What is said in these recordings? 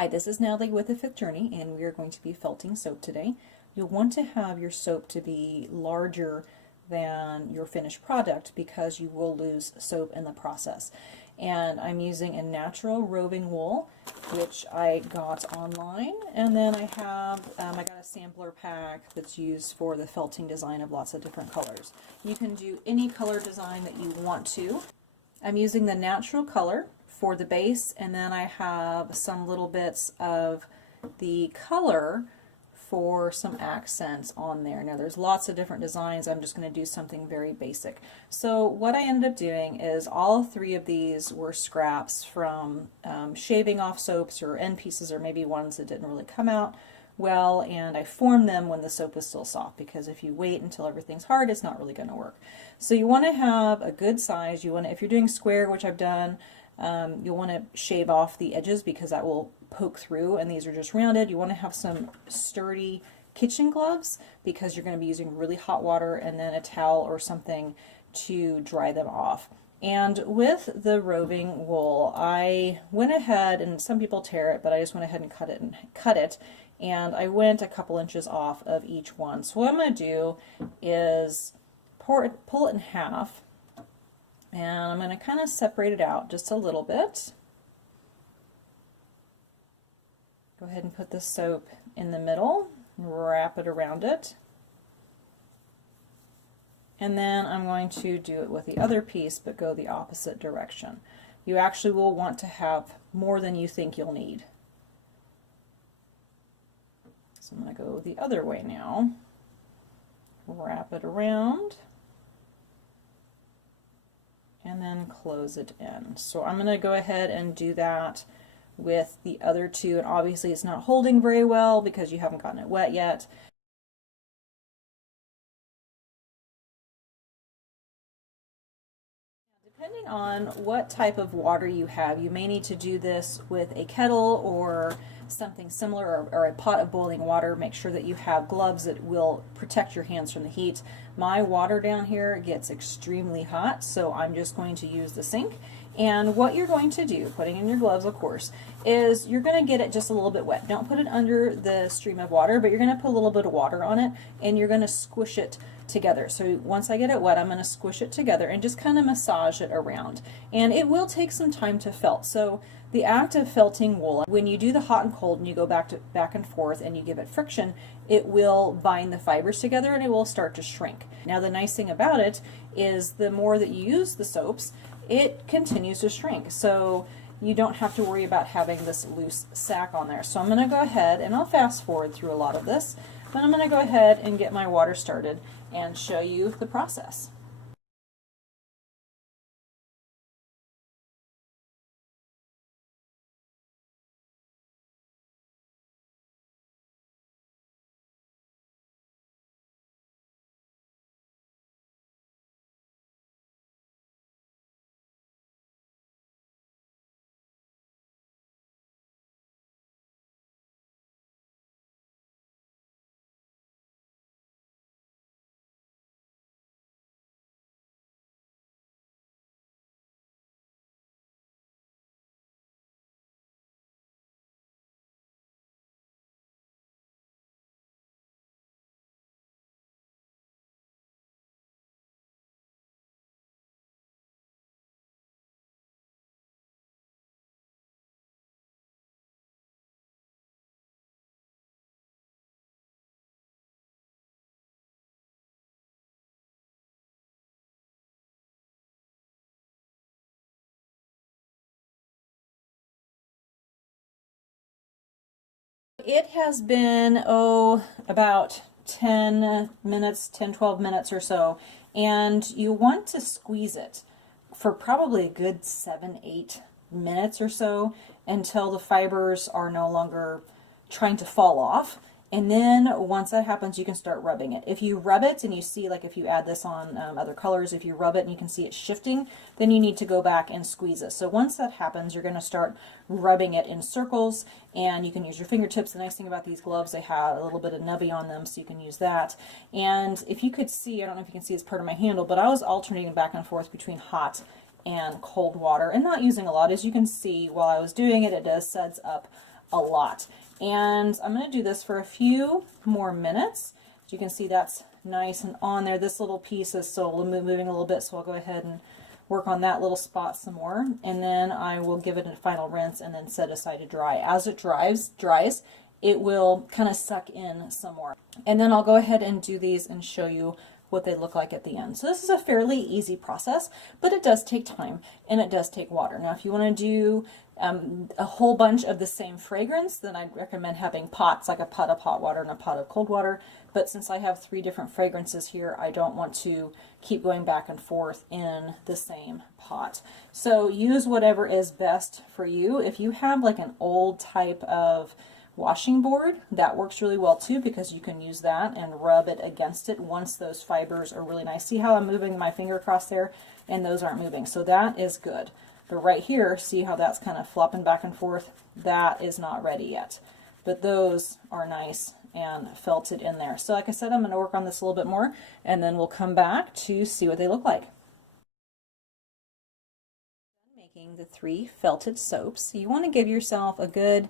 Hi, this is Natalie with the Fifth Journey, and we are going to be felting soap today. You'll want to have your soap to be larger than your finished product because you will lose soap in the process. And I'm using a natural roving wool, which I got online, and then I got a sampler pack that's used for the felting design of lots of different colors. You can do any color design that you want to. I'm using the natural color for the base, and then I have some little bits of the color for some accents on there. Now there's lots of different designs. I'm just going to do something very basic. So what I ended up doing is all three of these were scraps from shaving off soaps or end pieces, or maybe ones that didn't really come out well, and I formed them when the soap was still soft, because if you wait until everything's hard, it's not really going to work. So you want to have a good size. You want to, if you're doing square, which I've done, you'll want to shave off the edges because that will poke through, and these are just rounded. You want to have some sturdy kitchen gloves because you're going to be using really hot water and then a towel or something to dry them off. And with the roving wool, I went ahead, and some people tear it, but I just went ahead and cut it, and I went a couple inches off of each one. So what I'm going to do is pull it in half, and I'm going to kind of separate it out just a little bit. Go ahead and put the soap in the middle, wrap it around it, and then I'm going to do it with the other piece, but go the opposite direction. You actually will want to have more than you think you'll need. So I'm going to go the other way now, wrap it around, and then close it in. So I'm going to go ahead and do that with the other two, and obviously it's not holding very well because you haven't gotten it wet yet. Depending on what type of water you have, you may need to do this with a kettle or something similar, or a pot of boiling water. Make sure that you have gloves that will protect your hands from the heat. My water down here gets extremely hot, so I'm just going to use the sink. And what you're going to do, putting in your gloves of course, is you're going to get it just a little bit wet. Don't put it under the stream of water, but you're going to put a little bit of water on it, and you're going to squish it together. So once I get it wet, I'm going to squish it together and just kind of massage it around. And it will take some time to felt. So the act of felting wool, when you do the hot and cold and you go back and forth and you give it friction, it will bind the fibers together and it will start to shrink. Now the nice thing about it is the more that you use the soaps, it continues to shrink. So you don't have to worry about having this loose sack on there. So I'm going to go ahead, and I'll fast forward through a lot of this, but I'm going to go ahead and get my water started and show you the process. It has been, about 10 minutes, 10, 12 minutes or so, and you want to squeeze it for probably a good 7, 8 minutes or so until the fibers are no longer trying to fall off. And then once that happens, you can start rubbing it. If you rub it and you see, like if you add this on other colors, if you rub it and you can see it shifting, then you need to go back and squeeze it. So once that happens, you're going to start rubbing it in circles, and you can use your fingertips. The nice thing about these gloves, they have a little bit of nubby on them, so you can use that. And if you could see, I don't know if you can see this part of my handle, but I was alternating back and forth between hot and cold water and not using a lot. As you can see, while I was doing it, it does suds up a lot. And I'm going to do this for a few more minutes. As you can see, that's nice and on there. This little piece is still moving a little bit, so I'll go ahead and work on that little spot some more, and then I will give it a final rinse and then set aside to dry. As it dries, it will kind of suck in some more. And then I'll go ahead and do these and show you what they look like at the end. So this is a fairly easy process, but it does take time and it does take water. Now, if you want to do a whole bunch of the same fragrance, then I'd recommend having pots, like a pot of hot water and a pot of cold water. But since I have 3 different fragrances here, I don't want to keep going back and forth in the same pot. So use whatever is best for you. If you have like an old type of washing board, that works really well too, because you can use that and rub it against it once those fibers are really nice. See how I'm moving my finger across there and those aren't moving, so that is good. But right here, see how that's kind of flopping back and forth? That is not ready yet, but those are nice and felted in there. So like I said, I'm going to work on this a little bit more and then we'll come back to see what they look like. Making the 3 felted soaps, you want to give yourself a good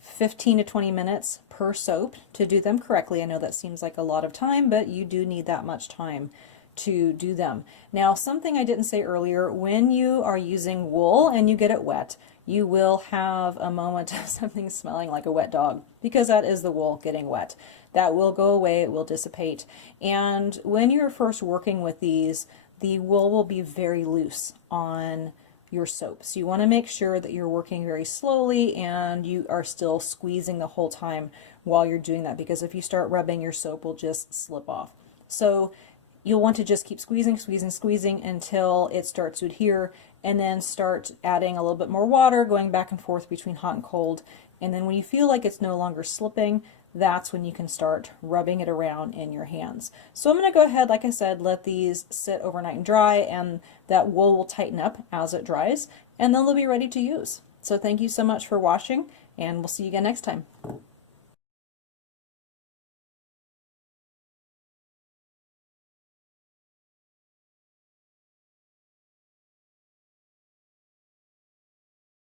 15 to 20 minutes per soap to do them correctly. I know that seems like a lot of time, but you do need that much time to do them. Now, something I didn't say earlier, when you are using wool and you get it wet, you will have a moment of something smelling like a wet dog, because that is the wool getting wet. That will go away, it will dissipate. And when you're first working with these, the wool will be very loose on your soap. So you want to make sure that you're working very slowly and you are still squeezing the whole time while you're doing that, because if you start rubbing, your soap will just slip off. So you'll want to just keep squeezing, squeezing, squeezing until it starts to adhere, and then start adding a little bit more water, going back and forth between hot and cold. And then when you feel like it's no longer slipping, that's when you can start rubbing it around in your hands. So I'm going to go ahead, like I said, let these sit overnight and dry, and that wool will tighten up as it dries, and then they'll be ready to use. So thank you so much for watching, and we'll see you again next time.